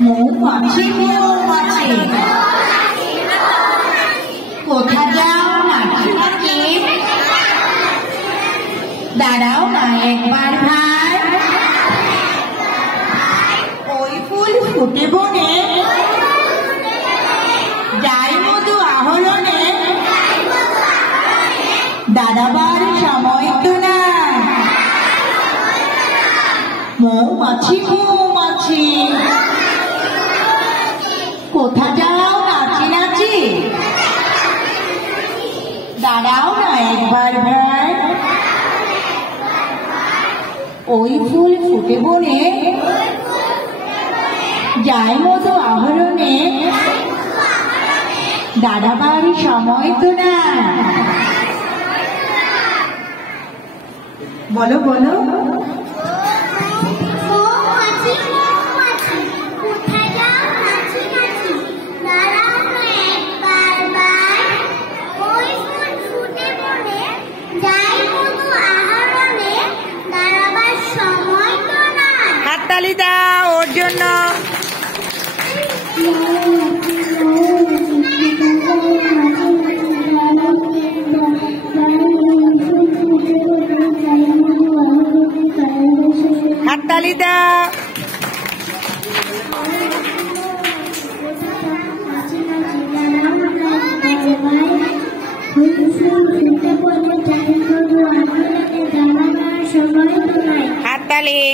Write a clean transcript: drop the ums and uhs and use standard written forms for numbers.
মৌমাছি মৌমাছি কোথা যাও নাকি নাকি দাঁড়াও না একবার ভাই ওই ফুল ফুটে বনে যাই মধু আহরণে দাঁড়াবার সময় তো না মৌমাছি মৌমাছি কোথা যাও নাচি নাচি দাঁড়াও না একবার ভাই ওই ফুল ফুটে বনে যাই মতো আহরণে দাঁড়াবার সময় তো না বলো বলো হাততালি দাও ওর জন্য হাততালি দাও হাততালি